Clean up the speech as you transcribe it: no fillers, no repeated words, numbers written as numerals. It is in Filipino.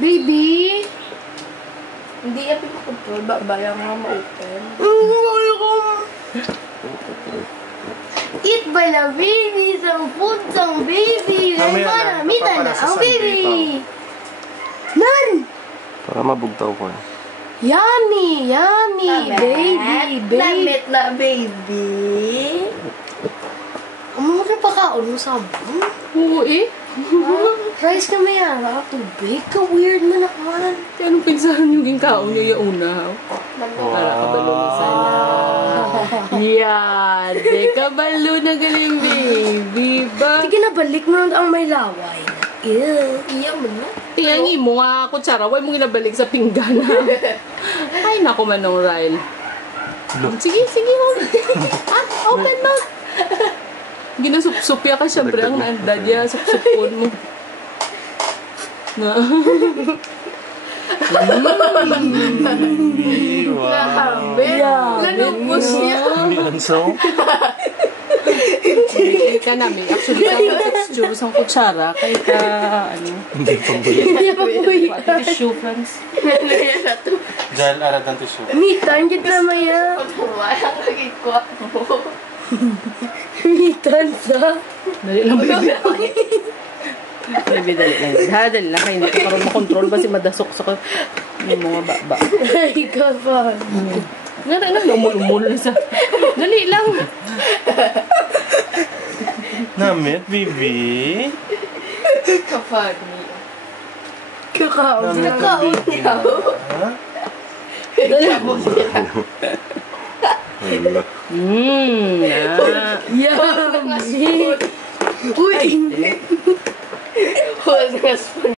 Baby? Hindi yan pinakontrol. Babayang nga ma-open. Eat by the baby. Some food, some baby. Mamaya na, Mita na ang baby. Nan! Para mabugtaw ko. Yummy! Yummy! Baby! Baby! Lamit na baby. Ano ka pa kaon mo sabon? Oo eh. Rice na may ara. Tubig ka. Weird mo naman. Anong pinsahan yung ginkaon niya yung una? Para kabalo ni sana. Yan. De kabalo na galing baby ba? Sige na, balik mo lang ang may laway. Ew. Iya mo na. Tiyangi mo nga kutsara. Huwag mong inabalik sa pinggan. Ay, naku manong Ryle. Sige, sige. Open mo. Ginasup-supya ka syempre ang naanda niya. Sup-supon mo. Grabe. Lanubos niya. Anso? Hindi ka namin. Actually, ang texture sa kutsara. Kaya ka, ano. Hindi pang bulit. Hindi pa buhay. Tissue, friends. Dahil arat ang tissue. Mita, ang git na maya. Walang lagi ko. Mita sa. Dali lang, baby. Baby, dali lang. Dali lang. Kaya hindi ka karoon makontrol ba si madasok sa yung mga baba. Ay, kapag. Dali lang, umul-umul sa. Dali lang. Namit, baby. Kapag Kakaon. Namit ang baby. Ha? Yummy. Uy! Hold the spoon.